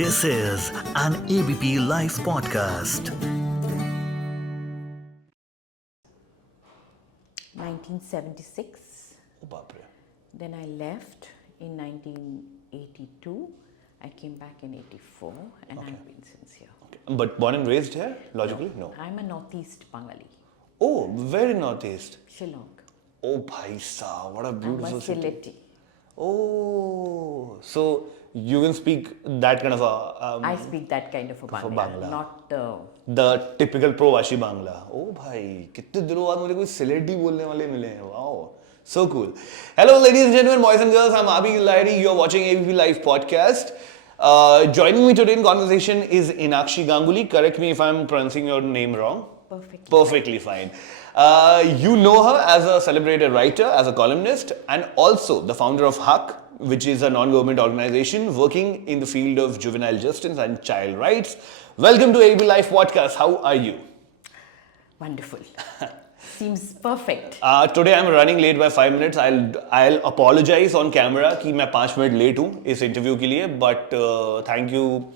This is an ABP Life podcast. 1976. Oh, baap re. Then I left in 1982. I came back in 84 and I've been since here. Okay. But born and raised here, logically? No. I'm a Northeast Bengali. Oh, very northeast. Shillong. Oh, bhai saab, what a beautiful I'm a city. Sylheti. Oh, so you can speak that kind of a... I speak that kind of a Bangla, Bangla. not the... the typical Provashi Bangla. Oh, bhai, कितने दिनों बाद मुझे कोई सिलेटी बोलने वाले मिले हैं. Wow, so cool. Hello, ladies and gentlemen, boys and girls. I'm Abi Lahiri. You're watching ABP Live podcast. Joining me today in conversation is Enakshi Ganguly. Correct me if I'm pronouncing your name wrong. Perfectly fine. You know her as a celebrated writer, as a columnist, and also the founder of HUC, which is a non-government organization working in the field of juvenile justice and child rights. Welcome to ABP Live podcast. How are you? Wonderful. Seems perfect. Today I'm running late by 5 minutes. I'll apologize on camera कि मैं 5 minute late हूँ इस interview के लिए, but thank you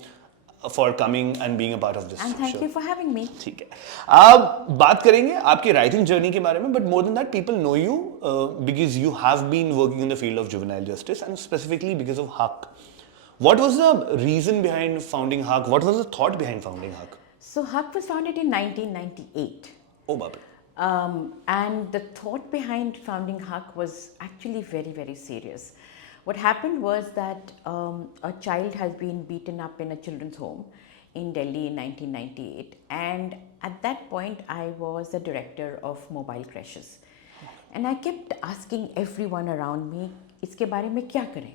for coming and being a part of this And thank show. you for having me. ठीक है. आप बात करेंगे आपकी writing journey के बारे में, but more than that, people know you because you have been working in the field of juvenile justice and specifically because of HUC. What was the reason behind founding HUC? What was the thought behind founding HUC? So HUC was founded in 1998. Oh, baap re. And the thought behind founding HUC was actually very, very serious. What happened was that a child has been beaten up in a children's home in Delhi in 1998, and at that point I was the director of mobile crashes, and I kept asking everyone around me, इसके बारे में क्या करें?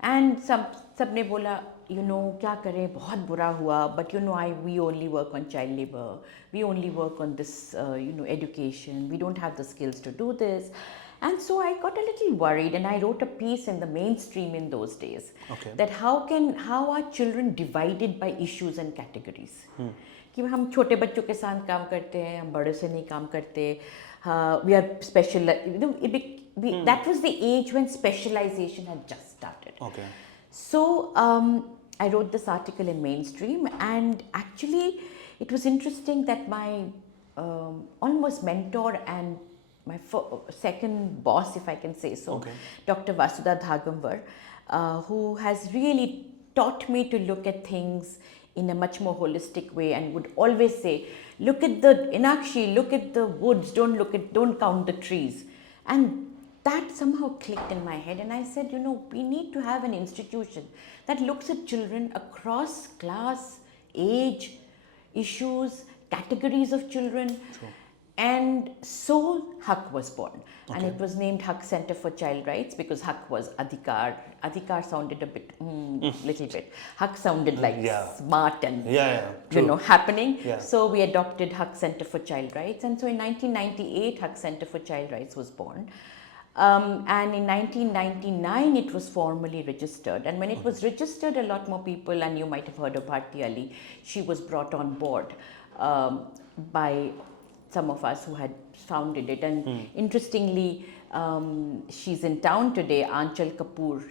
And सबने बोला, you know, क्या करें, बहुत बुरा हुआ, but you know, we only work on child labor, we only work on this, education, we don't have the skills to do this. And so I got a little worried, and I wrote a piece in the mainstream in those days that how are children divided by issues and categories? कि हम छोटे बच्चों के साथ काम करते हैं, हम बड़े से नहीं काम करते. We are special. That was the age when specialization had just started. Okay. So I wrote this article in mainstream, and actually it was interesting that my almost mentor and my second boss, if I can say so, Dr. Vasudha Dhagamvar, who has really taught me to look at things in a much more holistic way, and would always say, look at the Enakshi, look at the woods, don't count the trees. And that somehow clicked in my head, and I said, we need to have an institution that looks at children across class, age, issues, categories of children. Sure. And so HUC was born, and it was named HUC Center for Child Rights because HUC was Adhikar. Adhikar sounded a bit, little bit. HUC sounded like smart and happening. Yeah. So we adopted HUC Center for Child Rights, and so in 1998, HUC Center for Child Rights was born. And in 1999, it was formally registered. And when it was registered, a lot more people, and you might have heard of Bharti Ali, she was brought on board by some of us who had founded it. And interestingly, she's in town today, Aanchal Kapoor,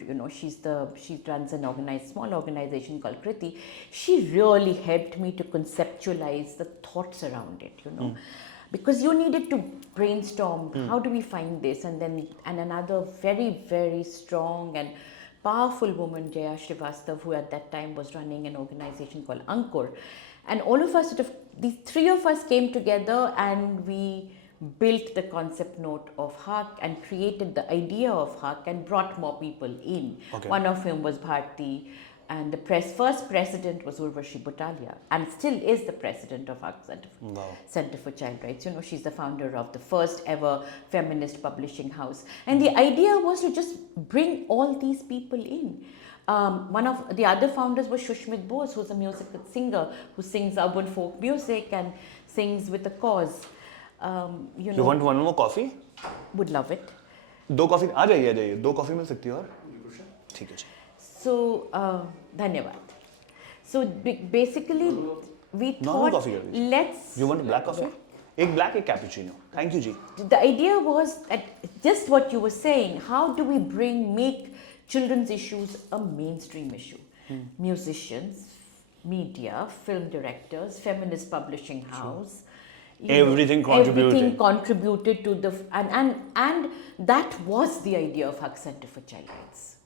she runs an small organization called Kriti. She really helped me to conceptualize the thoughts around it, because you needed to brainstorm, how do we find this? And another very, very strong and powerful woman, Jaya Srivastav, who at that time was running an organization called Ankur. And all of us these three of us came together, and we built the concept note of HUC and created the idea of HUC and brought more people in. One of whom was Bharti, and the first president was Urvashi Butalia, and still is the president of HUC Center for Child Rights. She's the founder of the first ever feminist publishing house. And the idea was to just bring all these people in. One of the other founders was Shushmit Bose, who's a musical singer who sings urban folk music and sings with a cause. You want one more coffee? Would love it. 2 coffee आ जाइए 2 coffee मिल सकती है और ठीक है जी. So धन्यवाद. So basically we thought let's. You want a black coffee? एक black, एक cappuccino. Thank you ji. The idea was that just what you were saying. How do we make children's issues a mainstream issue? musicians, media, film directors, feminist publishing house. Everything contributed. Everything contributed to the and that was the idea of Haq Center for Child Rights.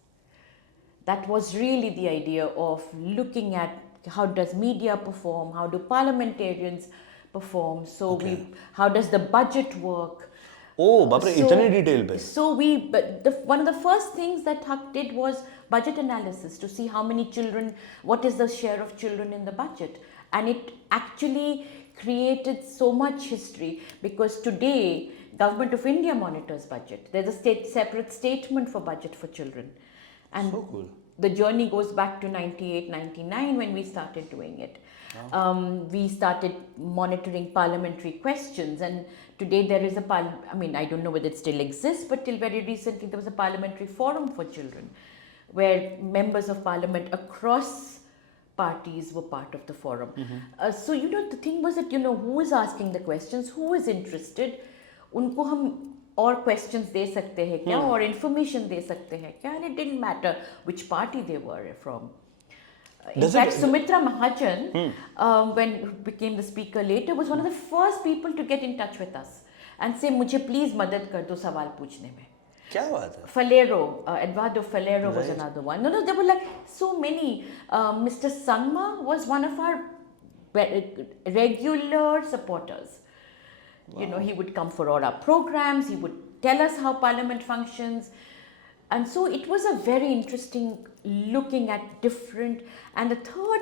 That was really the idea of looking at how does media perform, how do parliamentarians perform, so how does the budget work. Oh, बाप रे, इतने detail पे. So one of the first things that Haq did was budget analysis to see how many children, what is the share of children in the budget, and it actually created so much history because today Government of India monitors budget. There's a separate statement for budget for children, and so cool. The journey goes back to 98, 99 when we started doing it. Wow. We started monitoring parliamentary questions, and today there is I don't know whether it still exists, but till very recently there was a parliamentary forum for children where members of parliament across parties were part of the forum. So the thing was that who is asking the questions, who is interested, उनको हम और questions दे सकते हैं क्या और information दे सकते हैं क्या, and it didn't matter which party they were from. In fact, Sumitra Mahajan, when who became the speaker later, was one of the first people to get in touch with us and say, मुझे please मदद कर दो सवाल पूछने में. क्या बात है? Falero, Eduardo Falero was another one. No, there were like so many. Mr. Sangma was one of our regular supporters. Wow. He would come for all our programs, he would tell us how parliament functions. And so it was a very interesting looking at different, and the third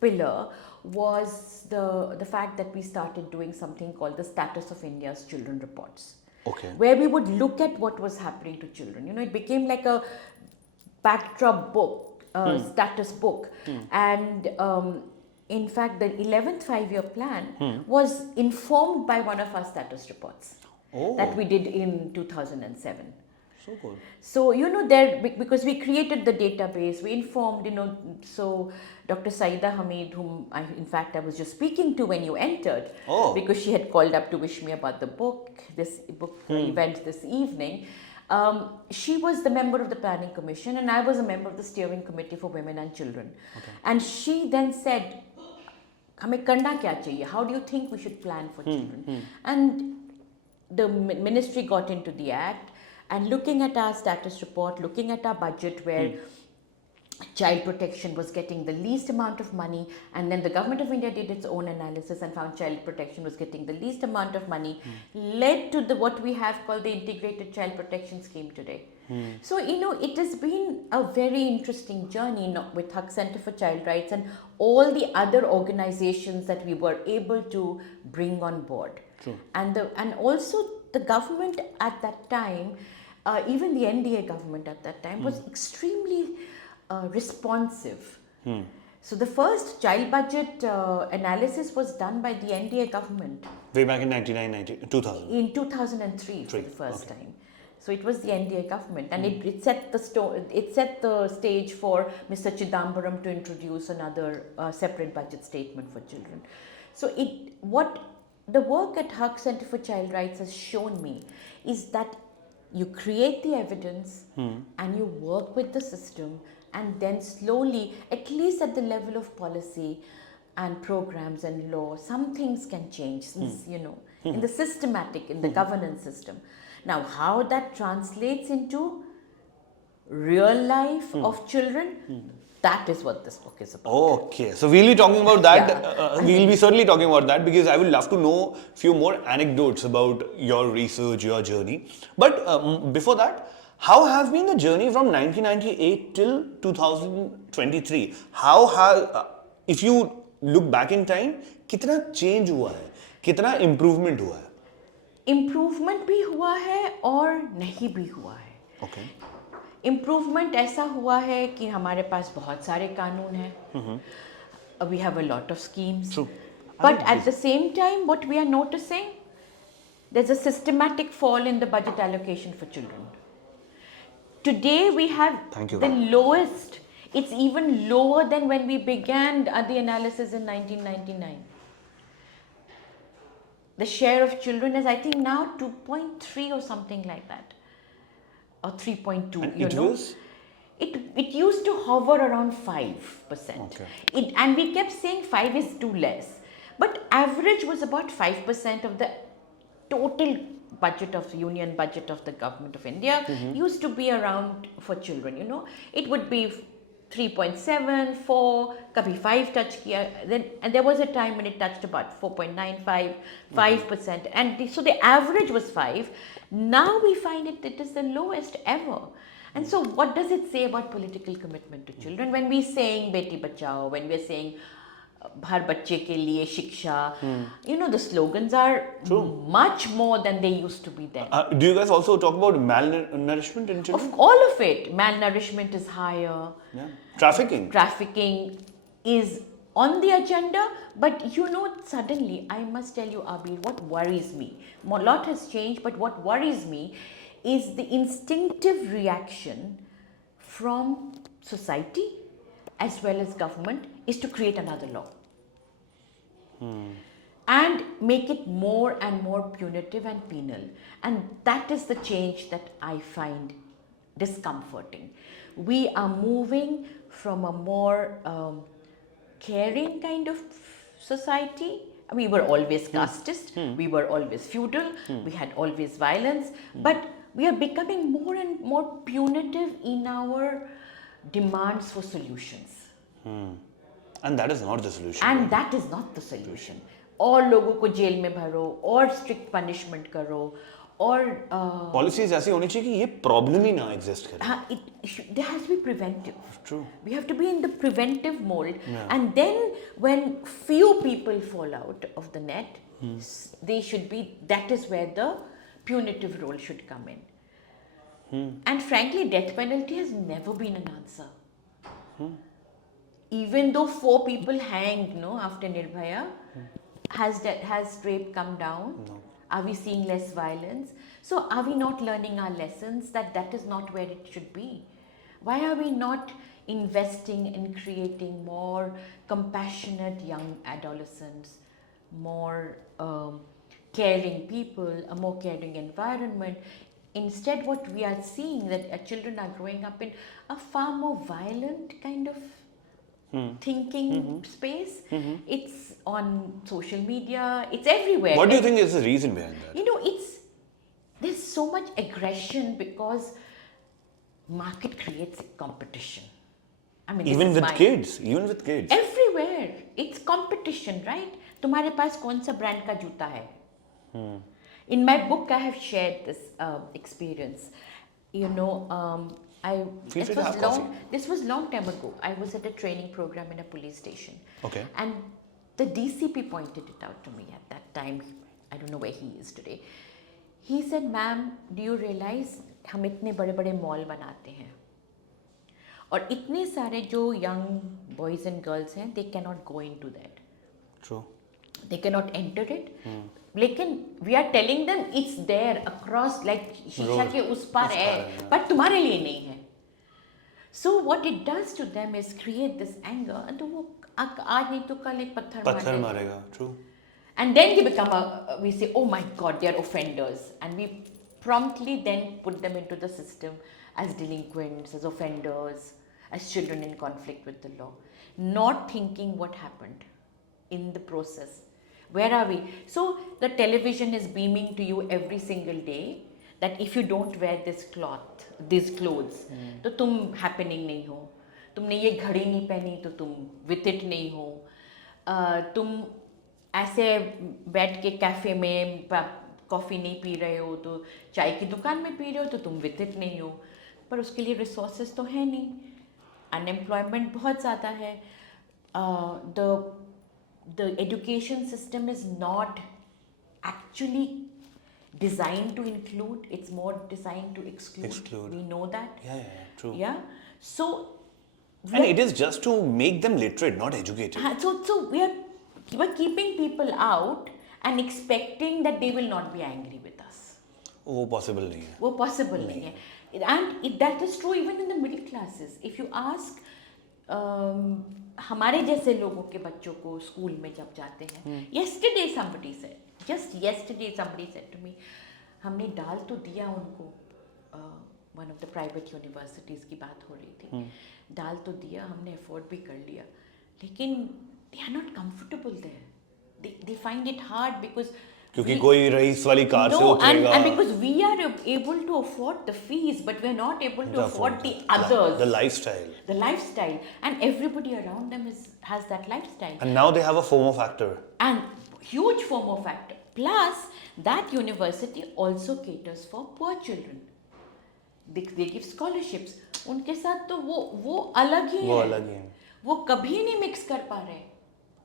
pillar was the fact that we started doing something called the Status of India's Children Reports. Okay. Where we would look at what was happening to children. It became like a backdrop book, status book. And in fact, the 11th five-year plan was informed by one of our status reports that we did in 2007. So good. So, because we created the database, we informed, so Dr. Saida Hamid, whom I was just speaking to when you entered, because she had called up to wish me about the this book event this evening. She was the member of the Planning Commission and I was a member of the Steering Committee for Women and Children. Okay. And she then said, हमें करना क्या चाहिए? How do you think we should plan for children? And the ministry got into the act. And looking at our status report, looking at our budget where child protection was getting the least amount of money, and then the Government of India did its own analysis and found child protection was getting the least amount of money, led to what we have called the Integrated Child Protection Scheme today. So, it has been a very interesting journey with Haq Center for Child Rights and all the other organizations that we were able to bring on board. True. And also the government at that time, even the NDA government at that time was extremely responsive. So the first child budget analysis was done by the NDA government. Way back in 2000. In 2003 for the first time. So it was the NDA government, and it set the stage for Mr. Chidambaram to introduce another separate budget statement for children. So the work at Haq Center for Child Rights has shown me is that you create the evidence and you work with the system, and then slowly, at least at the level of policy and programs and law, some things can change, in the systematic, in the governance system. Now, how that translates into real life of children, that is what this book is about. Okay, so we'll be talking about that. We'll be certainly talking about that because I would love to know a few more anecdotes about your research, your journey. But before that, how has been the journey from 1998 till 2023? How has, if you look back in time, कितना change हुआ है, कितना improvement हुआ है? Improvement भी हुआ है और नहीं भी हुआ है. Okay. Improvement ऐसा हुआ है कि हमारे पास बहुत सारे कानून हैं. We have a lot of schemes. True. But at the same time, what we are noticing, there's a systematic fall in the budget allocation for children. Today we have the lowest. It's even lower than when we began the analysis in 1999. The share of children is, I think, now 2.3 or something like that. Or 3.2, it was? it used to hover around 5%. Okay. And we kept saying 5 is too less. But average was about 5% of the total budget of union budget of the government of India used to be around for children, you know. It would be 3.7, 4, kabhi 5 touch kiya. Then, and there was a time when it touched about 4.95, 5%. And so the average was 5. Now we find it is the lowest ever. And so what does it say about political commitment to children? When we're saying Beti Bachao, when we're saying हर बच्चे के लिए शिक्षा, you know, the slogans are much more than they used to be then. Do you guys also talk about malnourishment in children? Of all of it. Malnourishment is higher. Yeah. Trafficking is on the agenda, but you know, suddenly, I must tell you, Abir, what worries me, a lot has changed, but what worries me is the instinctive reaction from society as well as government is to create another law and make it more and more punitive and penal. And that is the change that I find discomforting. We are moving from a more caring kind of society. We were always casteist, we were always feudal, we had always violence, but we are becoming more and more punitive in our demands for solutions. And that is not the solution. And that is not the solution. और लोगों को jail में भरो, और strict punishment करो, और policies ऐसी होनी चाहिए कि ये problem ही ना exist करे. हाँ, there has to be preventive. True. We have to be in the preventive mode, Yeah. and then when few people fall out of the net, they should be. That is where the punitive role should come in. And frankly, death penalty has never been an answer. Even though 4 people hanged, no, after Nirbhaya, has rape come down? No. Are we seeing less violence? So are we not learning our lessons that is not where it should be? Why are we not investing in creating more compassionate young adolescents, more caring people, a more caring environment? Instead, what we are seeing that children are growing up in a far more violent kind of thinking space. It's on social media, it's everywhere. What do you think is the reason behind that? You know, there's so much aggression because market creates competition. I mean, Even with kids. Everywhere, it's competition, right? तुम्हारे पास कौन सा brand का जूता है? In my book, I have shared this experience. You know, this was long time ago. I was at a training program in a police station. Okay. And the DCP pointed it out to me at that time. I don't know where he is today. He said, "Ma'am, do you realize हम इतने बड़े-बड़े mall बनाते हैं और इतने सारे जो young boys and girls हैं, they cannot go into that. True. They cannot enter it. लेकिन we are telling them it's there across, like शीशा के उस पार है, पर तुम्हारे लिए नहीं है. So what it does to them is create this anger, and तो वो आज नहीं तो कल एक पत्थर मारेगा. True. And then they become we say, oh my God, they are offenders, and we promptly then put them into the system as delinquents, as offenders, as children in conflict with the law, not thinking what happened in the process. Where are we? So the television is beaming to you every single day that if you don't wear this clothes, तो तुम happening नहीं हो. तुमने ये घड़ी नहीं पहनी तो तुम with it नहीं हो. तुम ऐसे बैठ के कैफे में कॉफ़ी नहीं पी रहे हो तो चाय की दुकान में पी रहे हो तो तुम with it नहीं हो. पर उसके लिए resources तो है नहीं. Unemployment बहुत ज़्यादा है. The education system is not actually designed to include, it's more designed to exclude. We know that. Yeah, true. Yeah. So and it is just to make them literate, not educated. So we're keeping people out and expecting that they will not be angry with us. वो possible नहीं है. वो possible नहीं है. And that is true even in the middle classes. If you ask हमारे जैसे लोगों के बच्चों को स्कूल में जब जाते हैं, yesterday somebody said to me, हमने डाल तो दिया उनको, one of the private universities की बात हो रही थी, डाल तो दिया, हमने अफोर्ड भी कर लिया, लेकिन they are not comfortable there, they find it hard because क्योंकि कोई रईस वाली कार से उतरेगा. and because we are able to afford the fees, but we are not able to afford the others. The lifestyle. The lifestyle, and everybody around them has that lifestyle. And now they have a FOMO factor. And huge FOMO factor. Plus, that university also caters for poor children. They give scholarships. उनके साथ तो वो अलग ही है. वो कभी नहीं mix कर पा रहे.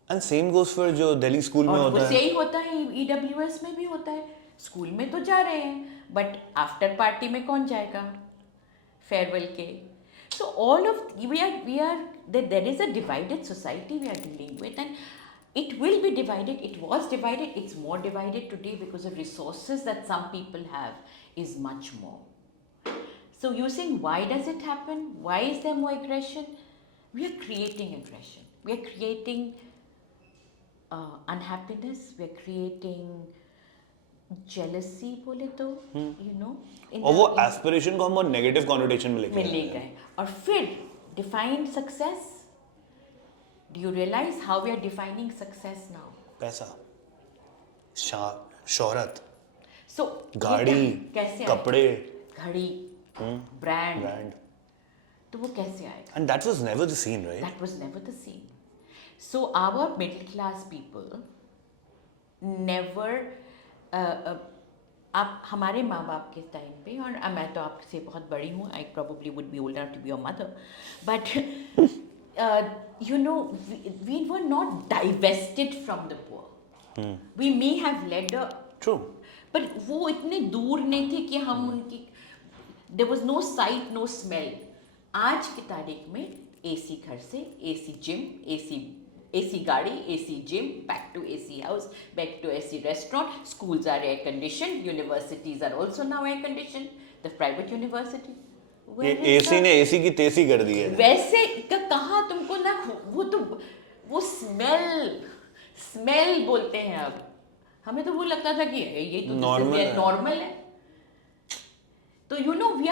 And same goes for जो दिल्ली स्कूल में होता है. सही होता है, EWS में भी होता है. स्कूल में तो जा रहे हैं, बट आफ्टर पार्टी में कौन जाएगा फेयरवेल के? So all of we are there is a divided society we are dealing with, and it will be divided. It was divided. It's more divided today because of resources that some people have is much more. So you're saying, why does it happen? Why is there more aggression? We are creating aggression. We are creating unhappiness. We are creating jealousy, बोले तो, you know. और वो aspiration को हम बहुत negative connotation में लेके गए. और फिर define success. Do you realize how we are defining success now? पैसा, शोहरत, so गाड़ी, कपड़े, घड़ी, brand. तो वो कैसे आएगा? And that was never the scene, right? That was never the scene. So our middle class people never आप हमारे माँ बाप के टाइम पे, और मैं तो आपसे बहुत बड़ी हूँ, I probably would be old enough to be your mother, but you know, we were not divested from the poor. We may have led a true, but वो इतने दूर नहीं थे कि हम उनकी, there was no sight, no smell. आज की तारीख में AC घर से, AC जिम, AC गाड़ी, AC gym, back to AC house, back to AC restaurant. Schools are air conditioned. Universities are also now air conditioned. The private university. AC ने AC की तेजी कर दी है. वैसे कहाँ तुमको ना वो स्मेल बोलते हैं अब. हमें तो वो लगता था कि ये तो नॉर्मल है. तो you know, we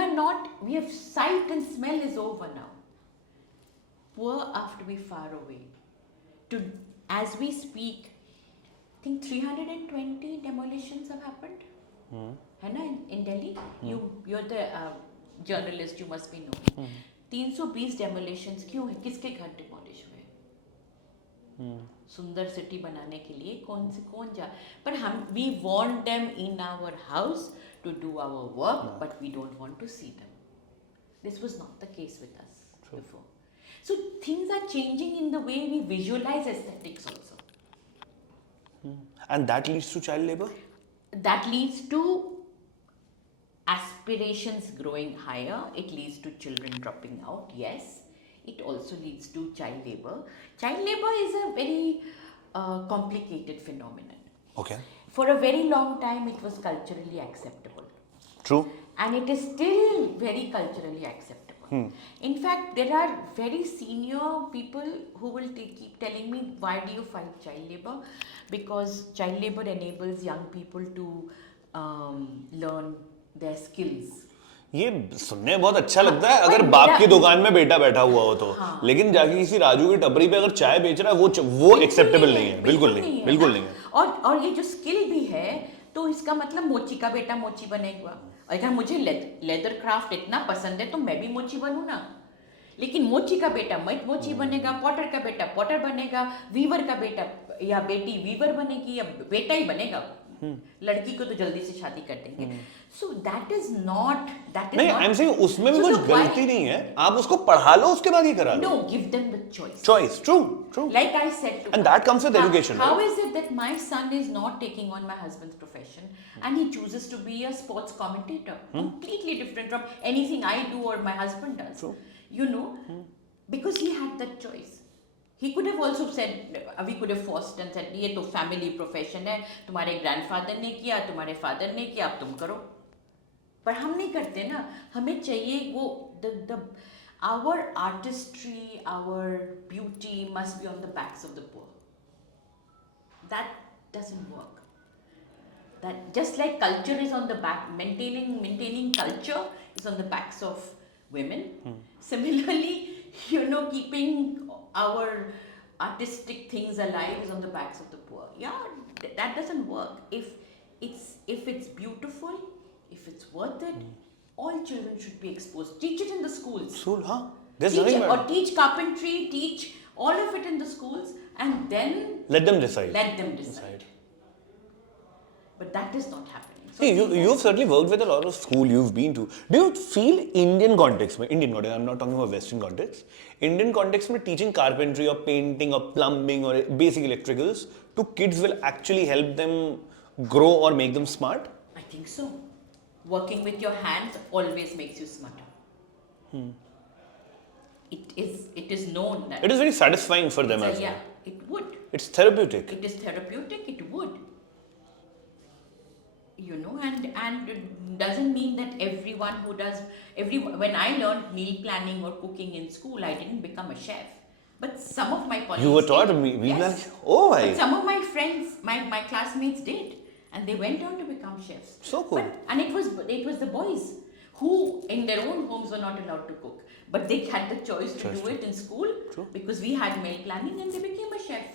have sight and smell is over now. Poor have to be far away. As we speak, I think 320 demolitions have happened. है ना, in Delhi? You're the journalist, you must be knowing. 320 demolitions क्यों है? किसके घर demolish हुए? सुंदर city बनाने के लिए कौन जा? पर we want them in our house to do our work, but we don't want to see them. This was not the case with us before. So things are changing in the way we visualize aesthetics also. And that leads to child labor? That leads to aspirations growing higher. It leads to children dropping out, yes. It also leads to child labor. Child labor is a very complicated phenomenon. Okay. For a very long time, it was culturally acceptable. True. And it is still very culturally acceptable. In fact, there are very senior people who will keep telling me, why do you fight child labor? Because child labor enables young people to learn their skills. ये सुनने बहुत अच्छा लगता है अगर बाप की दुकान में बेटा बैठा हुआ हो तो, लेकिन जाके किसी राजू की टपरी पे अगर चाय बेच रहा है वो एक्सेप्टेबल नहीं है. बिल्कुल नहीं है. और ये जो स्किल भी है, तो इसका मतलब मोची का बेटा मोची बनेगा. अगर मुझे लेदर क्राफ्ट इतना पसंद है तो मैं भी मोची बनूं ना. लेकिन मोची का बेटा मोची बनेगा, पॉटर का बेटा पॉटर बनेगा, वीवर का बेटा या बेटी वीवर बनेगी, या बेटा ही बनेगा. लड़की को तो जल्दी से शादी कर देंगे. So that is not. नहीं, I'm saying उसमें भी कुछ गलती नहीं है. आप उसको पढ़ा लो, उसके बाद ये करा लो. No, give them the choice. True. Like I said to. And that comes with education. How is it that my son is not taking on my husband's profession and he chooses to be a sports commentator? Completely different from anything I do or my husband does. True. You know, because he had that choice. He could have also said, we could have forced and said, ये तो family profession है, तुम्हारे grandfather ने किया, तुम्हारे father ने किया, अब तुम करो. पर हम नहीं करते ना. हमें चाहिए वो our artistry, our beauty must be on the backs of the poor. That doesn't work. That just like culture is on the back, maintaining culture is on the backs of women. Similarly, keeping our artistic things alive is on the backs of the poor. Yeah, that doesn't work. If it's beautiful, if it's worth it, all children should be exposed. Teach it in the schools. School, huh? There's Teach nothing it, bad. or teach carpentry, teach all of it in the schools, and then Let them decide. But that is not happening. So See, you've certainly worked with a lot of school you've been to. Do you feel Indian context, I'm not talking about Western context, Indian context में teaching carpentry or painting or plumbing or basic electricals to kids will actually help them grow or make them smart? I think so. Working with your hands always makes you smarter. It is known that It is very satisfying for them as well. yeah, it would. It's therapeutic. It is therapeutic, it would. And it doesn't mean that everyone who does, when I learned meal planning or cooking in school, I didn't become a chef. But some of my colleagues You were taught did. meal planning? Yes. Oh, But my. some of my friends, my classmates did. And they went on to become chefs. So cool. And it was the boys who in their own homes were not allowed to cook. But they had the choice to do it in school. True. Because we had meal planning and they became a chef.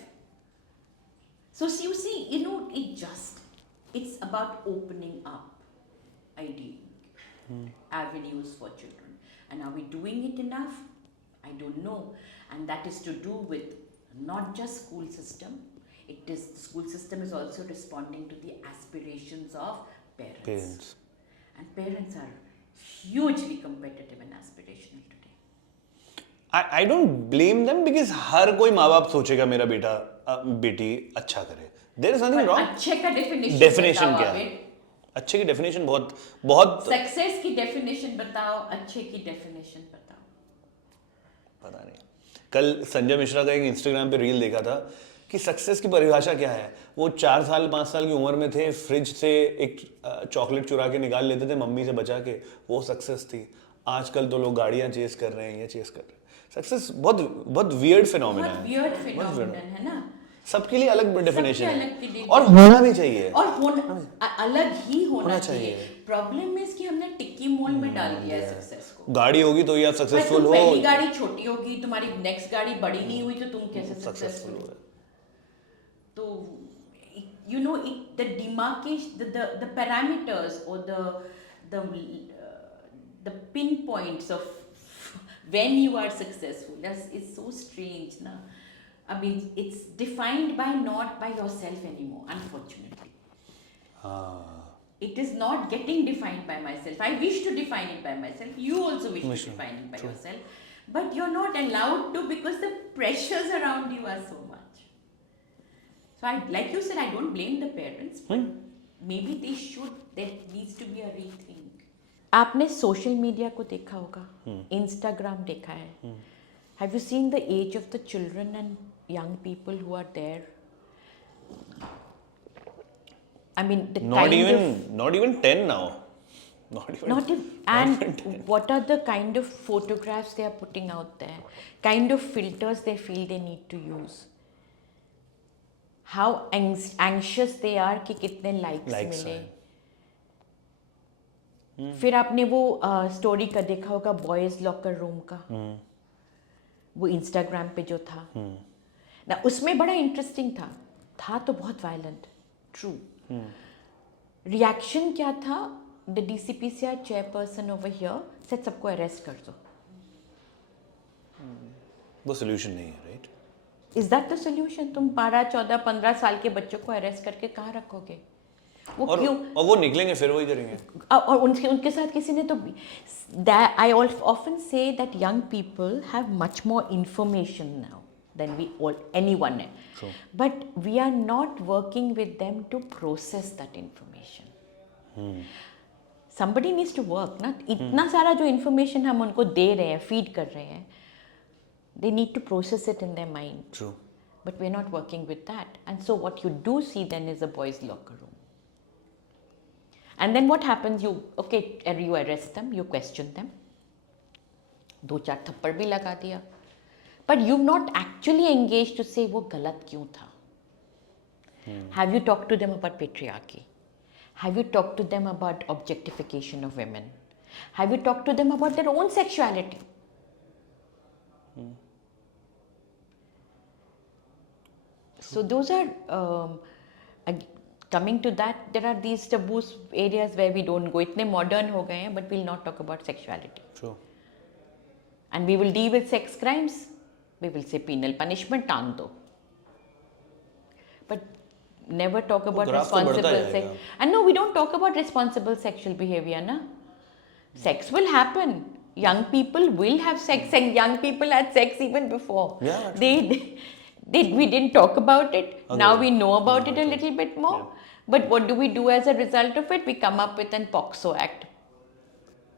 So you see, it's about opening up avenues for children. And are we doing it enough? I don't know. And that is to do with not just school system. The school system is also responding to the aspirations of parents. And parents are hugely competitive and aspirational today. I don't blame them because हर कोई माँ बाप सोचेगा मेरा बेटा बेटी अच्छा करे. There is nothing wrong. अच्छे का Definition क्या है? अच्छे की definition बहुत सक्सेस की definition बताओ, अच्छे की definition बताओ. पता नहीं. कल संजय मिश्रा का एक इंस्टाग्राम पे रील देखा था कि सक्सेस की परिभाषा क्या है. वो 4 साल 5 साल की उम्र में थे, फ्रिज से एक चॉकलेट चुरा के निकाल लेते थे मम्मी से बचा के, वो सक्सेस थी. आजकल तो लोग गाड़ियां चेस कर रहे हैं, ये चेस कर रहे हैं. सक्सेस बहुत वियर्ड फिनोमेना है. वियर्ड फिनोमेना है ना. सबके लिए अलग डेफिनेशन है definition. और होना भी चाहिए. और अलग ही होना चाहिए. प्रॉब्लम इज कि हमने टिक्की मोल में डाल दिया है सक्सेस को. गाड़ी होगी तो या सक्सेसफुल हो. पहली गाड़ी छोटी होगी, तुम्हारी नेक्स्ट गाड़ी बड़ी नहीं हुई तो तुम कैसे सक्सेसफुल हो. तो the demarcation, the parameters or the pinpoints of when you are successful is so strange, na. I mean, it's defined not by yourself anymore, unfortunately. It is not getting defined by myself. I wish to define it by myself. You also wish to define it by yourself. But you're not allowed to because the pressures around you are so much. So, like you said, I don't blame the parents, but maybe there needs to be a rethink. आपने social media को देखा होगा, Instagram देखा है. Have you seen the age of the children and young people who are there? I mean, not even 10 now. What are the kind of photographs they are putting out there? Kind of filters they feel they need to use. How anxious they are कि कितने likes मिले. फिर आपने वो story का देखा होगा boys locker room का, वो इंस्टाग्राम पे जो था ना, उसमें बड़ा इंटरेस्टिंग था तो बहुत वायलेंट. ट्रू. रिएक्शन क्या था? The DCPCR chairperson over here said सबको अरेस्ट कर दो. वो सोल्यूशन नहीं है, right? Is that the solution? तुम 12, 14, 15 साल के बच्चों को अरेस्ट करके कहाँ रखोगे? वो क्यों? और वो निकलेंगे फिर वही करेंगे. और उनके साथ किसी ने तो I often say that young people have much more information now than anyone else. True. But we are not working with them to process that information. Somebody needs to work, ना. इतना सारा जो information हम उनको दे रहे हैं, feed कर रहे हैं, they need to process it in their mind. True. But we're not working with that. And so what you do see then is a boys' locker room. And then what happens? You arrest them, you question them. 2-4 थप्पड़ भी लगा दिया. But you've not actually engaged to say वो गलत क्यों था. Have you talked to them about patriarchy? Have you talked to them about objectification of women? Have you talked to them about their own sexuality? So those are, coming to that, there are these taboos areas where we don't go. इतने modern हो गए हैं, but we'll not talk about sexuality. True. And we will deal with sex crimes. We will say penal punishment, टांग दो. But never talk about responsible sex. And no, we don't talk about responsible sexual behavior, na? Sex will happen. Young people will have sex, and young people had sex even before. Yeah. We didn't talk about it. Okay. Now we know about it a little bit more. Yeah. But what do we do as a result of it? We come up with an POCSO Act,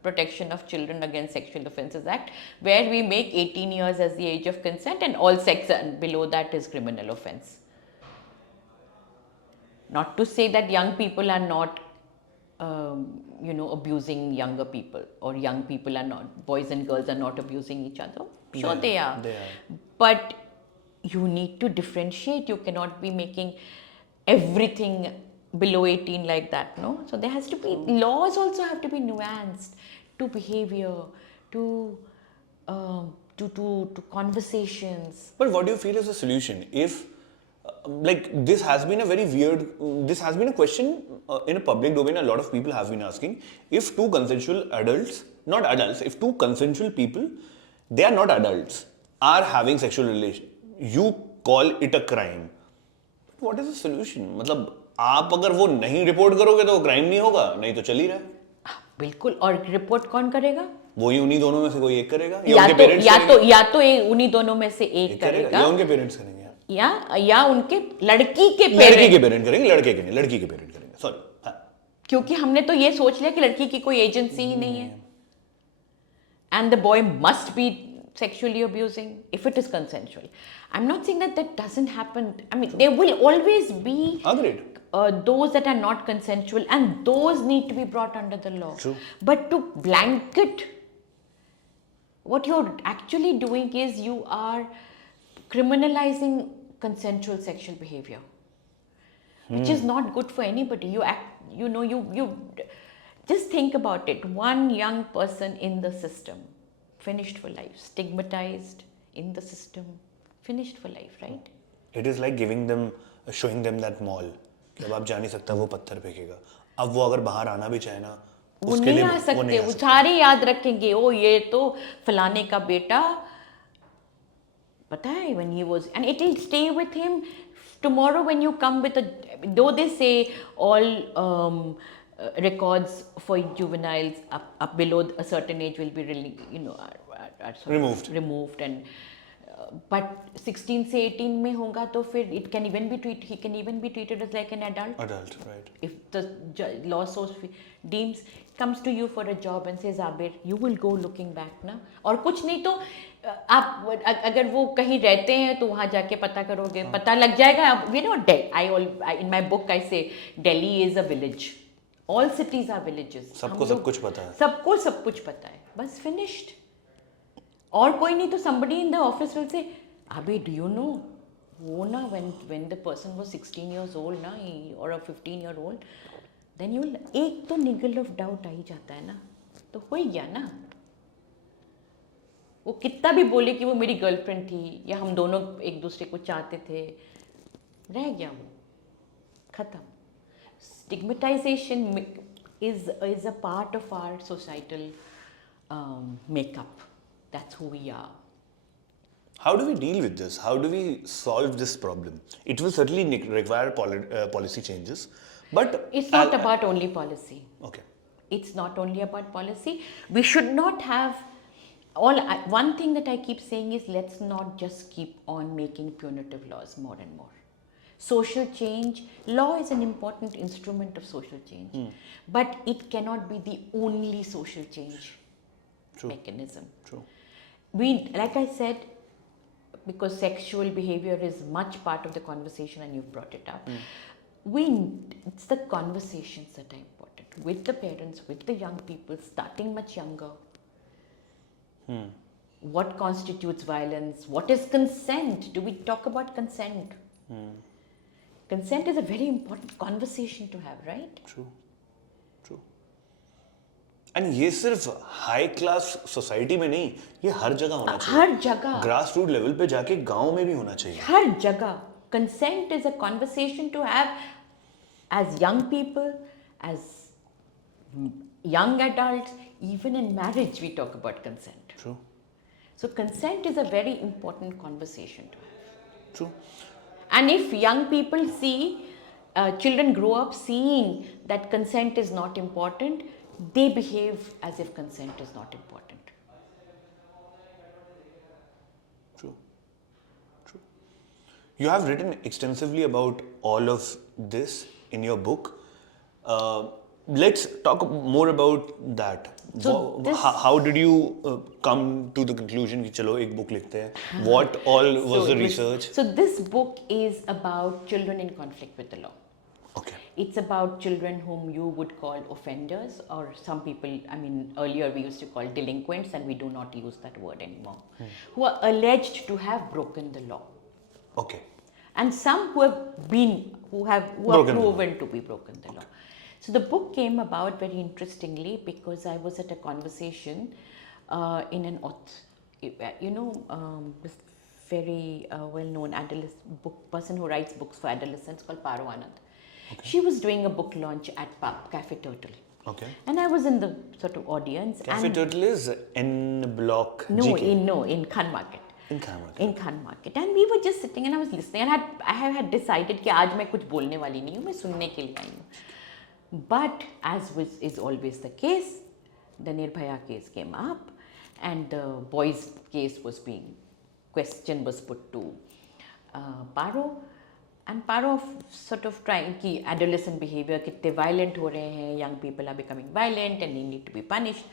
Protection of Children Against Sexual Offences Act, where we make 18 years as the age of consent, and all sex below that is criminal offence. Not to say that young people are not, abusing younger people, or young people are not, boys and girls are not abusing each other. Sure, they are. But you need to differentiate. You cannot be making everything below 18 like that, no? So there has to be, laws also have to be nuanced to behavior, to conversations. But what do you feel is the solution? If this has been a question in a public domain, a lot of people have been asking, if two consensual adults, not adults, if two consensual people, they are not adults, are having sexual relations, you call it a crime. But what is the solution? मतलब आप अगर वो नहीं report करोगे तो crime नहीं होगा, नहीं तो चल ही रहा है. बिल्कुल. और रिपोर्ट कौन करेगा? वही उन्हीं दोनों में से कोई एक करेगा, या तो उन्हीं दोनों में से एक करेगा, या उनके पेरेंट्स करेंगे, या उनके लड़की के पेरेंट करेंगे, लड़के के नहीं, लड़की के पेरेंट करेंगे. सॉरी. क्योंकि हमने तो ये सोच लिया कि लड़की की कोई एजेंसी ही नहीं है. And the boy must be sexually abusing if it is consensual. I'm not saying that doesn't happen. I mean, there will always be those that are not consensual, and those need to be brought under the law. True. But to blanket, what you're actually doing is you are criminalizing consensual sexual behavior, which is not good for anybody. You just think about it. One young person in the system, finished for life, stigmatized in the system, finished for life, right? It is like showing them that mall. कि अब आप जा नहीं सकता, वो पत्थर फेंकेगा. अब वो अगर बाहर आना भी चाहे ना, उसके लिए वो नहीं आ सकते. सारे याद रखेंगे, ओ ये तो फलाने का बेटा, पता है, when he was, and it will stay with him tomorrow when you come with though they say all records for juveniles up below a certain age will be really, removed, and but 16 से 18 में होगा तो फिर he can even be treated as like an adult, right? If the law deems, comes to you for a job and says, Abir, you will go looking back, ना? और कुछ नहीं तो आप अगर वो कहीं रहते हैं तो वहाँ जाके पता करोगे, पता लग जाएगा. In my book I say Delhi is a village. All cities are villages. सबको सब कुछ पता है. सबको सब कुछ पता है. बस finished. और कोई नहीं तो somebody in the office will say, Abhi, do you know? वो ना when the person was 16 years old ना, or a 15-year-old, then you will, एक तो niggle of doubt आ ही जाता है ना, तो हो ही गया ना. वो कितना भी बोले कि वो मेरी गर्लफ्रेंड थी या हम दोनों एक दूसरे को चाहते थे, रह गया वो, खत्म. Stigmatization is a part of our societal makeup. That's who we are. How do we deal with this? How do we solve this problem? It will certainly require policy changes, but it's not about only policy. Okay. It's not only about policy. We should not have one thing that I keep saying is, let's not just keep on making punitive laws more and more. Social change, law is an important instrument of social change, but it cannot be the only social change mechanism. True. Like I said, because sexual behavior is much part of the conversation and you've brought it up, it's the conversations that are important with the parents, with the young people, starting much younger. What constitutes violence? What is consent? Do we talk about consent? Consent is a very important conversation to have, right? True. And ये सिर्फ high class society में नहीं, ये हर जगह होना चाहिए. हर जगह, grass root level पे जाके गांव में भी होना चाहिए. हर जगह. Consent is a conversation to have as young people, as young adults, even in marriage we talk about consent. True. So consent is a very important conversation to have. True. And if young people see, children grow up seeing that consent is not important, they behave as if consent is not important. True. True. You have written extensively about all of this in your book. Let's talk more about that. So how did you come to the conclusion कि चलो एक book लिखते हैं? What all was the research? So this book is about children in conflict with the law. Okay. It's about children whom you would call offenders, or some people, I mean, earlier we used to call delinquents, and we do not use that word anymore, who are alleged to have broken the law. Okay. And some who have are proven to be broken the law. So the book came about very interestingly because I was at a conversation in an this very well-known person who writes books for adolescents called Paro Anand. Okay. She was doing a book launch at Cafe Turtle. Okay. And I was in the sort of audience. Cafe Turtle is N Block No, GK. in Khan Market. In Khan Market. In Khan Market. And we were just sitting and I was listening. And I had decided कि आज मैं कुछ बोलने वाली नहीं हूँ, मैं सुनने के लिए आई हूँ. But as is always the case, the Nirbhaya case came up and the boys' case question was put to Paro. And Paro sort of trying कि adolescent behavior कितने violent हो रहे हैं, young people are becoming violent and they need to be punished.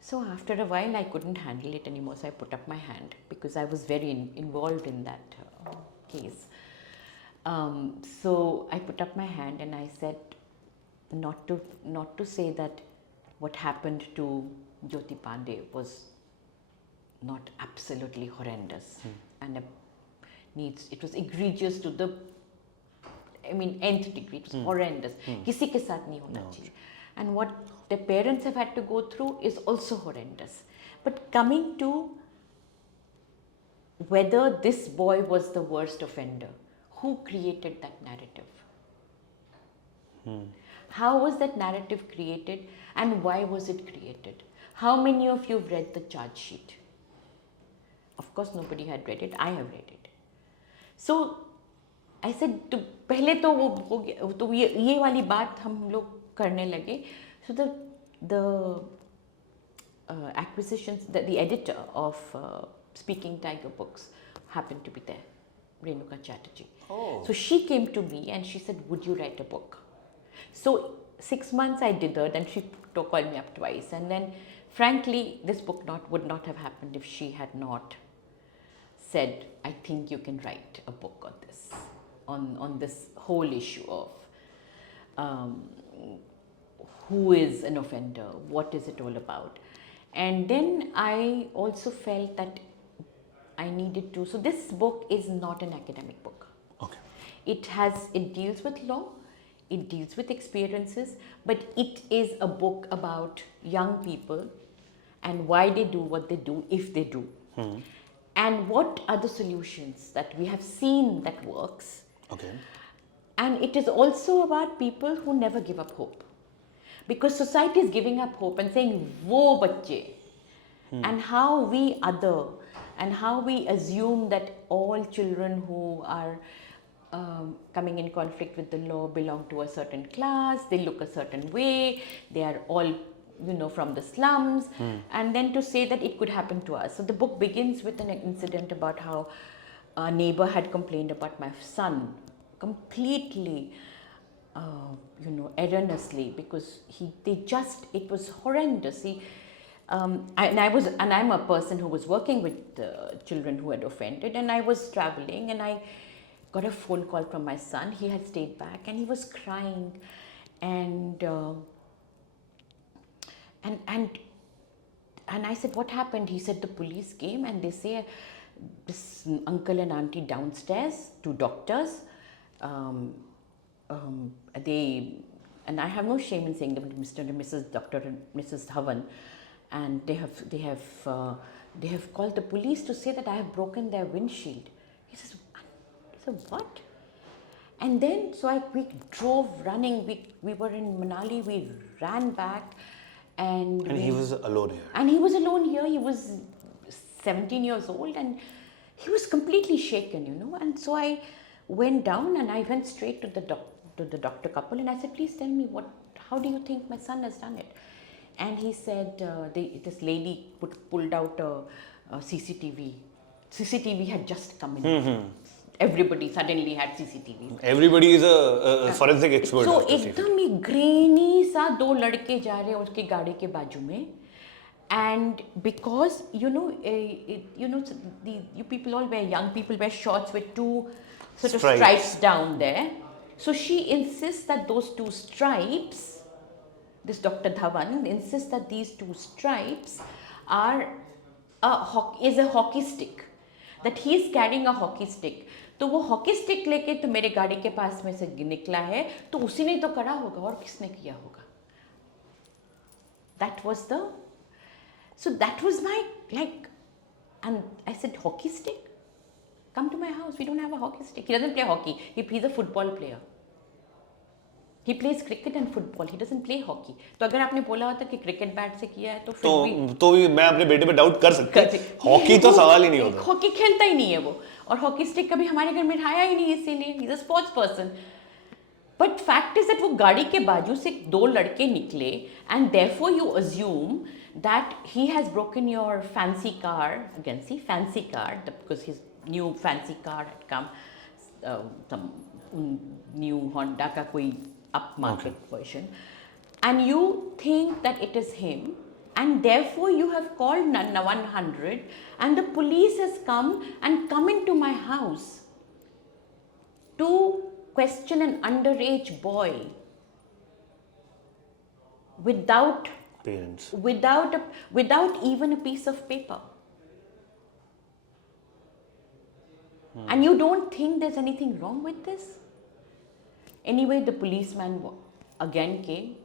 So after a while I couldn't handle it anymore, so I put up my hand because I was very involved in that case. So I put up my hand and I said not to say that what happened to Jyoti Pandey was not absolutely horrendous and it was egregious to the nth degree. It was horrendous. किसी के साथ नहीं होना चाहिए. And what the parents have had to go through is also horrendous. But coming to whether this boy was the worst offender, who created that narrative? How was that narrative created and why was it created? How many of you have read the charge sheet? Of course nobody had read it. I have read it. So I said, पहले तो वो हो गया, तो ये वाली बात हम लोग करने लगे. So the acquisitions, the editor of Speaking Tiger books happened to be there, Renuka Chatterjee. Oh. So she came to me and she said, would you write a book? So 6 months I dithered and she called me up twice. And then frankly, this book would not have happened if she had not said, I think you can write a book on this, on this whole issue of who is an offender, what is it all about. And then I also felt that I needed to, so this book is not an academic book. Okay. It deals with law, it deals with experiences, but it is a book about young people and why they do what they do, if they do. And what are the solutions that we have seen that works. Okay. And it is also about people who never give up hope. Because society is giving up hope and saying, wo bacche. And how we other, and how we assume that all children who are coming in conflict with the law belong to a certain class, they look a certain way, they are all from the slums, and then to say that it could happen to us. So the book begins with an incident about how a neighbor had complained about my son completely, erroneously, because it was horrendous. I'm a person who was working with children who had offended, and I was traveling and I got a phone call from my son. He had stayed back and he was crying, and I said, what happened? He said the police came and they say this uncle and auntie downstairs, 2 doctors, and I have no shame in saying that Mr. and Mrs. Dr. and Mrs. Dhawan, and they have called the police to say that I have broken their windshield. He says, what? And then, we drove running. We were in Manali. We ran back, and he was alone here. And he was alone here. He was 17 years old, and he was completely shaken, And so I went down, and I went straight to the doctor couple, and I said, please tell me how do you think my son has done it? And he said, this lady pulled out a CCTV. CCTV had just come in. Everybody suddenly had CCTV. Everybody is a forensic expert. So एकदम ही grainy सा दो लड़के जा रहे हैं उसकी गाड़ी के बाजू में, and because you people all wear, young people wear shorts with two sort of stripes down there. So she insists that those two stripes, this Dr. Dhawan insists that these two stripes is a hockey stick, that he is carrying a hockey stick. तो वो hockey stick लेके तो मेरे गाड़ी के पास में से निकला है, तो उसी ने तो करा होगा, और किसने किया होगा? That was my, and I said, hockey stick? Come to my house, we don't have a hockey stick. He doesn't play hockey, he's a football player. He plays cricket and football, he doesn't play hockey. तो अगर आपने बोला होता कि cricket bat से किया है तो भी मैं अपने बेटे पे डाउट कर सकता हूँ. हॉकी तो सवाल ही नहीं होता. हॉकी खेलता ही नहीं है वो, और हॉकी स्टिक कभी हमारे घर में खाया ही नहीं, इसीलिए he's a sports person. But fact is that वो गाड़ी के बाजू से दो लड़के निकले, and therefore you assume that he has broken your fancy car. Again, see, fancy car, because his new fancy car had come, some new Honda का कोई upmarket version, and you think that it is him, and therefore you have called 100, and the police has come into my house to question an underage boy without parents, without even a piece of paper. And you don't think there's anything wrong with this? Anyway, the policeman again came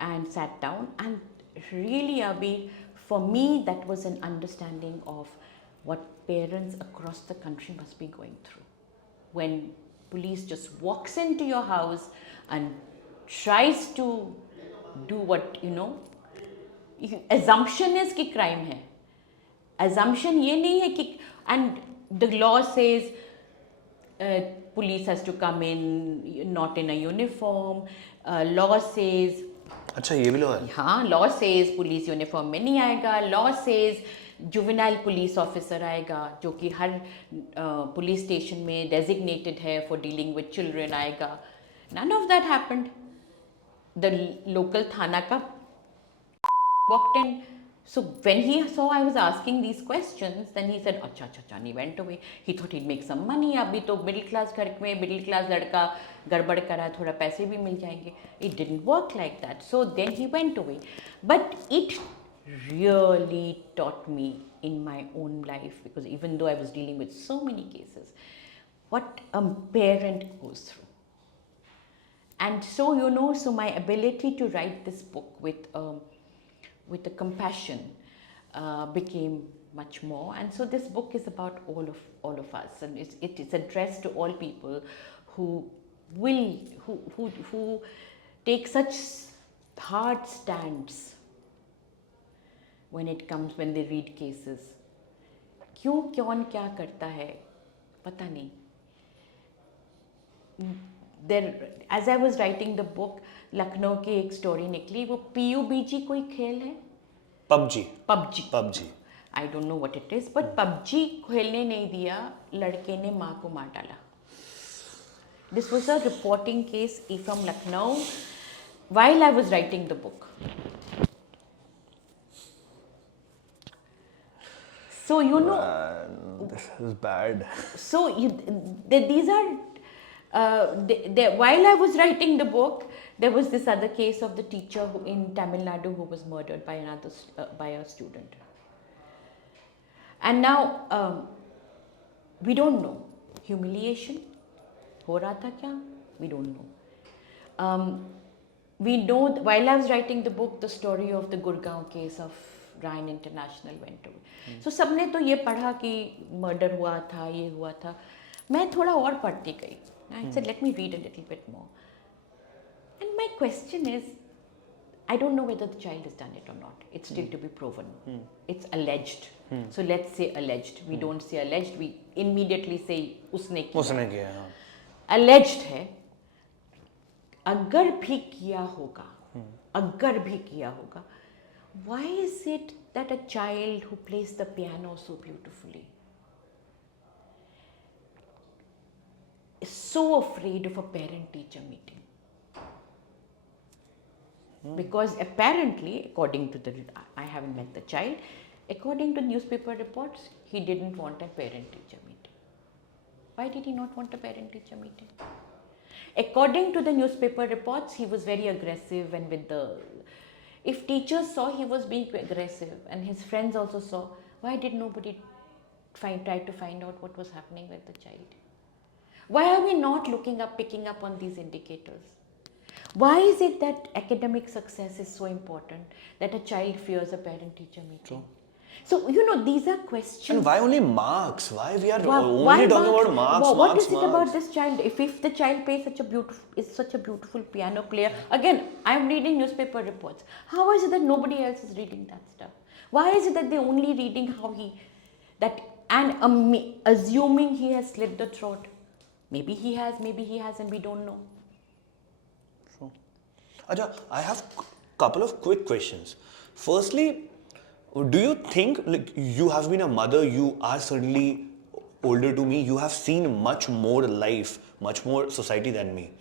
and sat down, and really, Abhi, for me, that was an understanding of what parents across the country must be going through. When police just walks into your house and tries to do what, assumption is कि crime है. Assumption ये नहीं है कि, and the law says police has to come in not in a uniform. Law says, अच्छा ये भी law है? हाँ, law says police uniform में नहीं आएगा. Law says juvenile police officer आएगा, जो कि हर police station में designated है for dealing with children आएगा. None of that happened. The local thana ka walked in. So when he saw I was asking these questions, then he said, अच्छा, and he went away. He thought he'd make some money. अभी तो middle class घर में middle class लड़का गड़बड़ करा, थोड़ा पैसे भी मिल जाएंगे. It didn't work like that. So then he went away. But it really taught me in my own life, because even though I was dealing with so many cases, what a parent goes through. And so, so my ability to write this book with the compassion became much more. And so this book is about all of us, and it's addressed to all people who take such hard stands when they read cases. क्यों कौन क्या करता है पता नहीं. There, as I was writing the book, Lucknow की एक story निकली. वो PUBG कोई खेल है? PUBG. I don't know what it is, but PUBG खेलने नहीं दिया, लड़के ने माँ को मार डाला. This was a reporting case from Lucknow while I was writing the book. So Man, this is bad. So these are. While I was writing the book, there was this other case of the teacher in Tamil Nadu who was murdered by by a student. And now we don't know. Humiliation, हो रहा था क्या? We don't know. we know, while I was writing the book, the story of the Gurgaon case of Ryan International went away. So सबने तो ये पढ़ा कि murder हुआ था, ये हुआ था. मैं थोड़ा और पढ़ती गई. I said, let me read a little bit more. And my question is, I don't know whether the child has done it or not. It's still to be proven. It's alleged. So let's say alleged. We don't say alleged. We immediately say उसने किया. हाँ. Alleged है. अगर भी किया होगा, why is it that a child who plays the piano so beautifully is so afraid of a parent-teacher meeting? Because apparently, according to I haven't met the child, according to newspaper reports, he didn't want a parent-teacher meeting. Why did he not want a parent-teacher meeting? According to the newspaper reports, he was very aggressive, and if teachers saw he was being aggressive and his friends also saw, why did nobody try to find out what was happening with the child? Why are we not picking up on these indicators? Why is it that academic success is so important that a child fears a parent-teacher meeting? So, these are questions. And why only marks? Why we are only talking about marks? What is it about this child? If the child plays is such a beautiful piano player, again, I'm reading newspaper reports. How is it that nobody else is reading that stuff? Why is it that they're only reading assuming he has slit the throat? Maybe he has, maybe he hasn't, we don't know. Acha, I have a couple of quick questions. Firstly, do you think, like, you have been a mother, you are certainly older to me, you have seen much more life, much more society than me.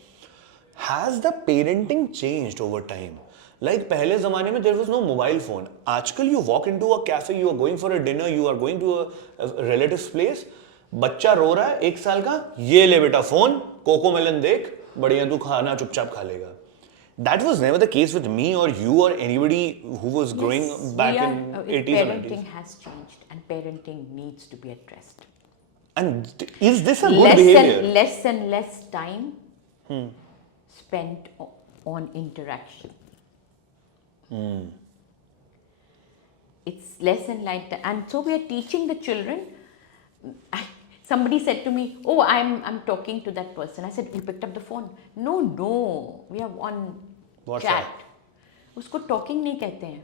Has the parenting changed over time? Like, pehle zamane mein there was no mobile phone. Aajkal you walk into a cafe, you are going for a dinner, you are going to a relative's place, बच्चा रो रहा है 1 साल का, ये ले बेटा phone, cocoa melon देख, बढ़िया तू खाना चुपचाप खा लेगा. That was never the case with me or you or anybody who was growing back in 80s and 90s. Parenting has changed and parenting needs to be addressed. And is this a good behavior? Less and less time spent on interaction. It's less and lighter. And so we are teaching the children. Somebody said to me, oh, I'm talking to that person. I said, you picked up the phone? No, we have on chat. उसको talking नहीं कहते हैं.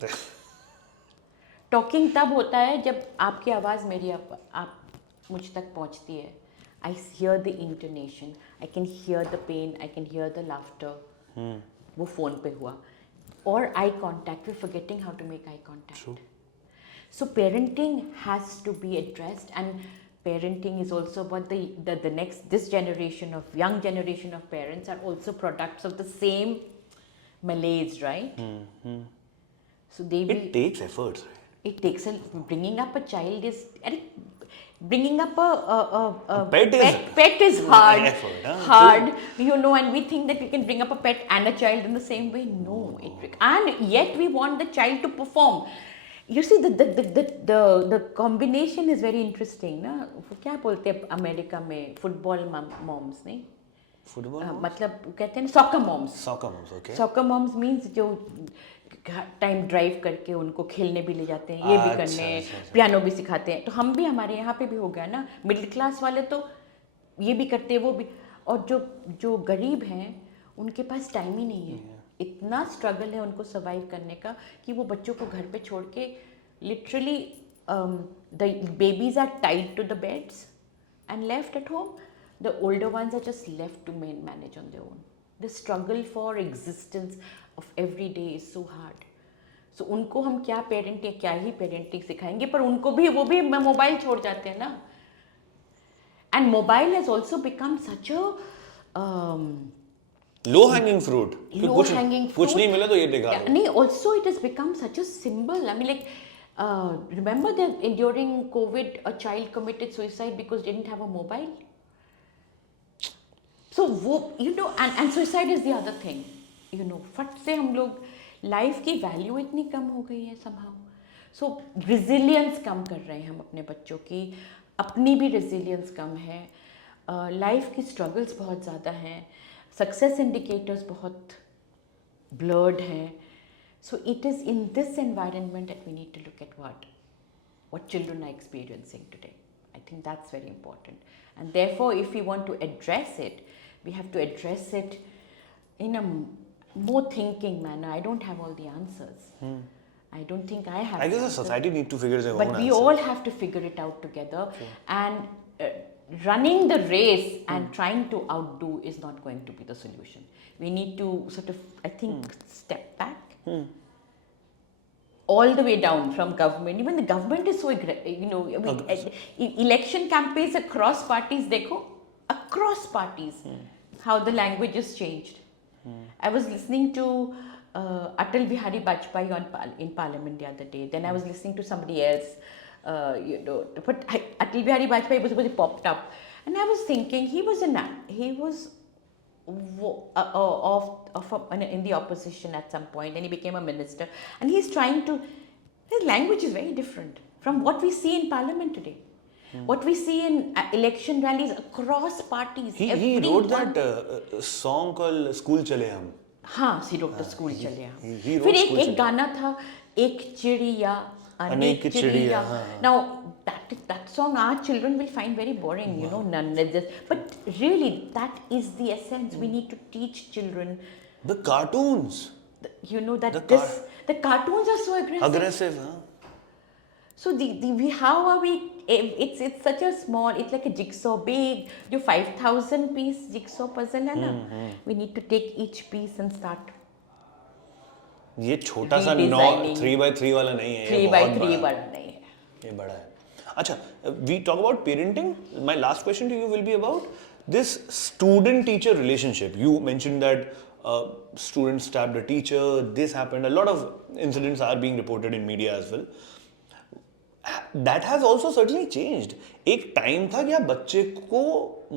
Talking तब होता है जब आपकी आवाज़ मेरी आप मुझ तक पहुँचती है. I hear the intonation, I can hear the pain, I can hear the laughter. वो phone पे हुआ. Or eye contact, we're forgetting how to make eye contact. True. So parenting has to be addressed, and parenting is also about this generation of young generation of parents are also products of the same malaise, right? So it takes efforts, right? It takes bringing up a child is bringing up a pet is hard. Effort, hard, and we think that we can bring up a pet and a child in the same way. No, and yet we want the child to perform. You see, the combination is very interesting, ना? क्या बोलते हैं America में football moms नहीं? Football मतलब कहते हैं soccer moms. Soccer moms, okay. Soccer moms means जो टाइम ड्राइव करके उनको खेलने भी ले जाते हैं, ये भी करने, पियानो भी सिखाते हैं. तो हम भी हमारे यहाँ पे भी हो गया ना, मिडिल क्लास वाले तो ये भी करते हैं, वो भी. और जो गरीब हैं उनके पास टाइम ही नहीं है. इतना स्ट्रगल है उनको सर्वाइव करने का कि वो बच्चों को घर पे छोड़ के literally the babies are tied to the beds and left at home. The older ones are just left to manage on their own. The struggle for existence of every day is so hard. So उनको हम क्या ही parenting सिखाएंगे, पर उनको भी वो भी mobile छोड़ जाते हैं ना. And mobile has also become such a low hanging fruit. कुछ नहीं मिला तो ये दिखा. नहीं, also it has become such a symbol. I mean, like, remember that during COVID a child committed suicide because they didn't have a mobile. So वो and suicide is the other thing. फट से हम लोग life की value इतनी कम हो गई है somehow. So resilience कम कर रहे हैं हम अपने बच्चों की, अपनी भी resilience कम है, लाइफ की struggles बहुत ज़्यादा हैं, सक्सेस इंडिकेटर्स बहुत blurred hair. So it is in this environment that we need to look at what children are experiencing today. I think that's very important. And therefore, if we want to address it, we have to address it in a more thinking manner. I don't have all the answers. I don't think I have. I guess the society need to figure it out. But we all have to figure it out together. And running the race and trying to outdo is not going to be the solution. We need to sort of, I think, step back. All the way down from government. Even the government is so election campaigns across parties, across parties, how the language has changed. I was listening to Atal Bihari Vajpayee in Parliament the other day. Then I was listening to somebody else, but Atal Bihari Vajpayee was popped up, and I was thinking he was in the opposition at some point, and he became a minister, and he's trying to. His language is very different from what we see in Parliament today. What we see in election rallies across parties. He wrote that song called "School Chale Hum." हाँ, he wrote the School Chale Hum. He wrote फिर School एक Chale गाना था एक चिड़िया अनेक चिड़िया. Now that song our children will find very boring, you know, but really that is the essence. We need to teach children. The cartoons. You know that the cartoons are so aggressive. Huh? So how are we? It's such a small. It's like a jigsaw big. जो 5,000 piece jigsaw puzzle है ना. We need to take each piece and start. ये छोटा सा 3x3 वाला नहीं है. 3x3 वाला नहीं है. ये बड़ा है. अच्छा, we talk about parenting. My last question to you will be about this student-teacher relationship. You mentioned that students stabbed a teacher. This happened. A lot of incidents are being reported in media as well. That has also certainly changed. एक time था कि आप बच्चे को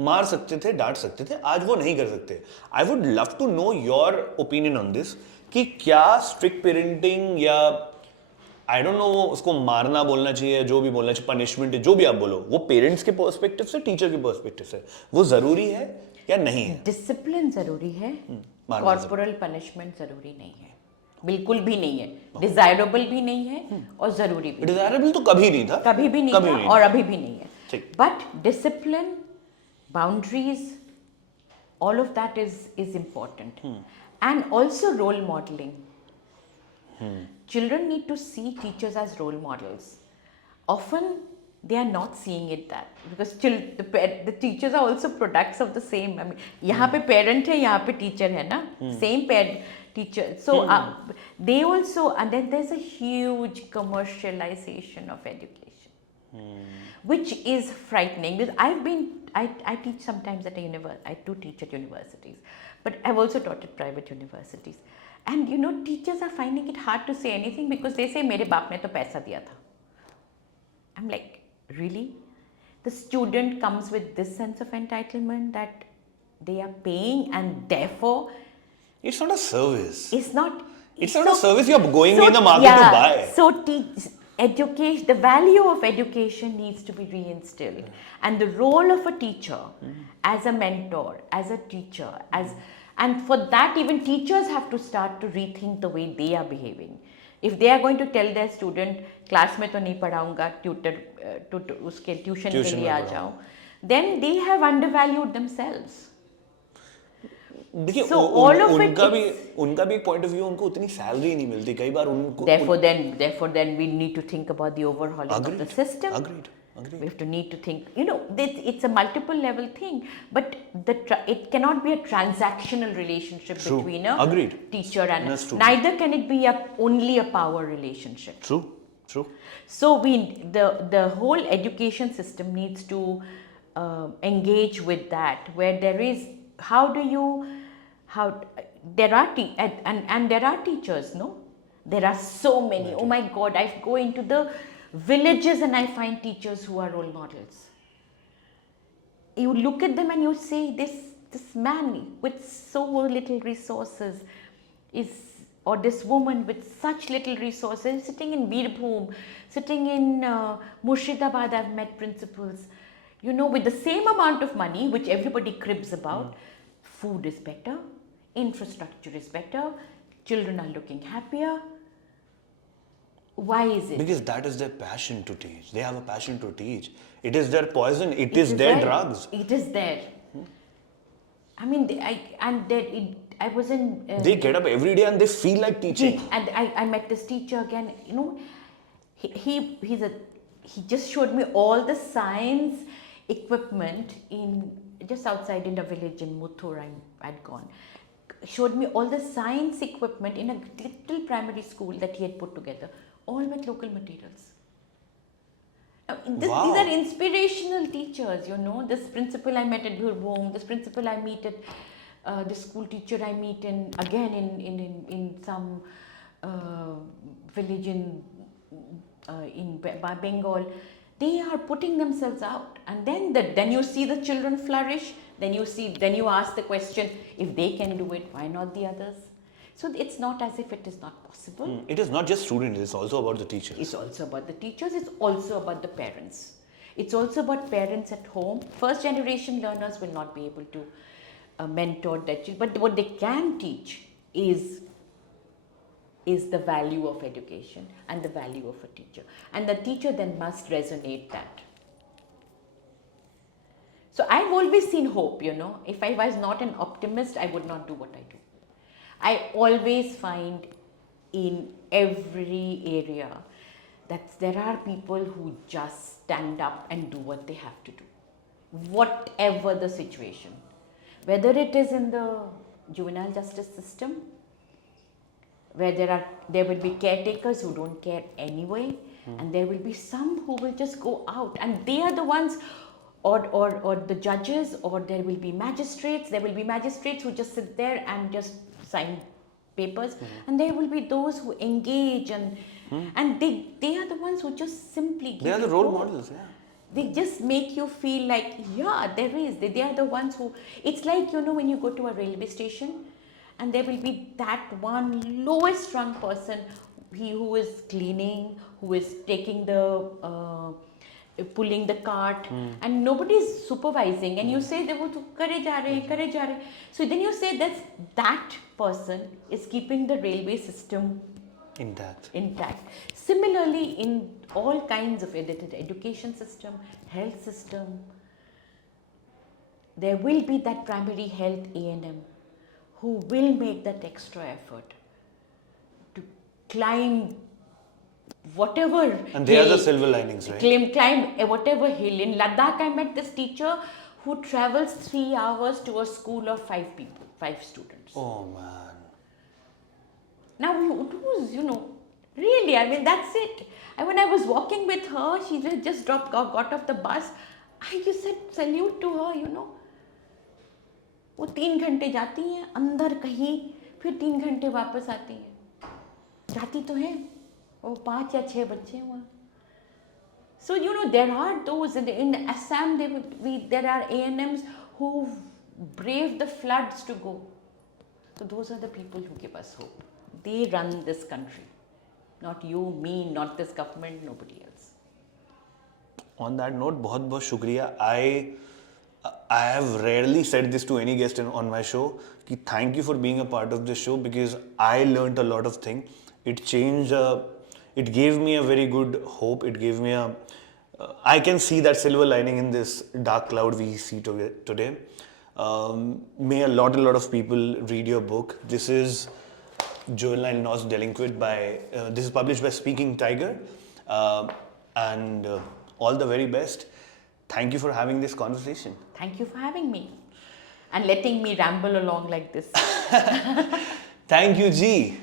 मार सकते थे, डांट सकते थे. आज वो नहीं कर सकते. I would love to know your opinion on this. कि क्या strict parenting या I don't know उसको मारना बोलना चाहिए, जो भी बोलना चाहिए, punishment, जो भी आप बोलो, वो पेरेंट्स के पर्सपेक्टिव से, टीचर के पर्सपेक्टिव से, वो जरूरी है या नहीं है? डिसिप्लिन जरूरी है, कॉर्पोरल पनिशमेंट जरूरी नहीं है, बिल्कुल भी नहीं है, डिजायरेबल भी नहीं है और जरूरी भी. डिजायरेबल तो कभी नहीं था, कभी भी नहीं था और अभी भी नहीं है. But discipline, boundaries, all of that is important. And also role modeling. Children need to see teachers as role models. Often they are not seeing it that because the teachers are also products of the same. I mean, यहाँ पे parent है, यहाँ पे teacher है ना, same teacher. So they also, and then there's a huge commercialization of education, which is frightening. Because I teach sometimes at a university. I do teach at universities, but I've also taught at private universities. And you know, teachers are finding it hard to say anything because they say, मेरे बाप ने तो पैसा दिया था. I'm like, really? The student comes with this sense of entitlement that they are paying and therefore... It's not a service. It's not a service you're going in the market to buy. So education, the value of education needs to be reinstilled. And the role of a teacher as a mentor, as a teacher, and for that even teachers have to start to rethink the way they are behaving. If they are going to tell their student, class में तो नहीं पढ़ाऊँगा, उसके tuition के लिए आ जाओ, then they have undervalued themselves. देखिए, उनका भी एक point of view, उनको उतनी salary नहीं मिलती कई बार उनको. Therefore then we need to think about the overhauling of the system. Agreed. We have to need to think, you know, it's a multiple level thing, but it cannot be a transactional relationship between a teacher and neither can it be only a power relationship. True. So the whole education system needs to engage with that, where there is there are teachers, no? There are so many. Oh my God, I go into the villages and I find teachers who are role models. You look at them and you say, this man with so little resources or this woman with such little resources, sitting in Birbhum, sitting in Murshidabad, I've met principals, you know, with the same amount of money, which everybody cribs about, food is better, infrastructure is better, Children are looking happier. Why is it? Because that is their passion to teach. They have a passion to teach. It is their poison. It is there. their drugs. It is there. I mean, I was in. They get up every day and they feel like teaching. And I met this teacher again. You know, he just showed me all the science equipment in just outside in the village in Muthur. I'd gone. Showed me all the science equipment in a little primary school that he had put together, all with local materials. These are inspirational teachers, you know. This principal I met at Bhurbhum, this principal I meet at, this school teacher I meet in some village in Bengal. They are putting themselves out, and then you see the children flourish. Then you ask the question: if they can do it, why not the others? So it's not as if it is not possible. It is not just students, it's also about the teachers. It's also about the teachers, it's also about the parents. It's also about parents at home. First generation learners will not be able to mentor their children, but what they can teach is the value of education and the value of a teacher. And the teacher then must resonate that. So I've always seen hope, you know. If I was not an optimist, I would not do what I do. I always find in every area that there are people who just stand up and do what they have to do, whatever the situation. Whether it is in the juvenile justice system, where there will be caretakers who don't care anyway, and there will be some who will just go out, and they are the ones, or the judges, or there will be magistrates. There will be magistrates who just sit there and just sign papers, and there will be those who engage, and they are the ones who just simply give They are the role models, yeah. They just make you feel like, yeah, there is. They are the ones who, it's like, you know, when you go to a railway station and there will be that one lowest rung person, who is cleaning, who is taking the, pulling the cart, and nobody is supervising, and you say, kare ja rahe. So then you say that person is keeping the railway system Intact. Similarly, in all kinds of education system, health system, there will be that primary health A&M who will make that extra effort to climb whatever And they are the silver linings, right? Climb whatever hill. In Ladakh, I met this teacher who travels 3 hours to a school of 5 students. Oh man. Now, who's, you know, really, I mean, that's it. And when I was walking with her, she just got off the bus. I just said salute to her, you know. वो 3 घंटे जाती हैं अंदर कहीं, फिर 3 घंटे वापस आती हैं. जाती तो हैं, वो 5 या 6 बच्चे हैं वहाँ. So, you know, there are those, in Assam, there are A&Ms who brave the floods to go. So those are the people who give us hope. They run this country. Not you, me, not this government, nobody else. On that note, बहुत बहुत शुक्रिया. I have rarely said this to any guest on my show. Ki thank you for being a part of this show, because I learned a lot of things. It changed. It gave me a very good hope. It gave me I can see that silver lining in this dark cloud we see today. May a lot of people read your book. This is Juvenile Not Delinquent this is published by Speaking Tiger, and all the very best. Thank you for having this conversation. Thank you for having me and letting me ramble along like this. Thank you, G.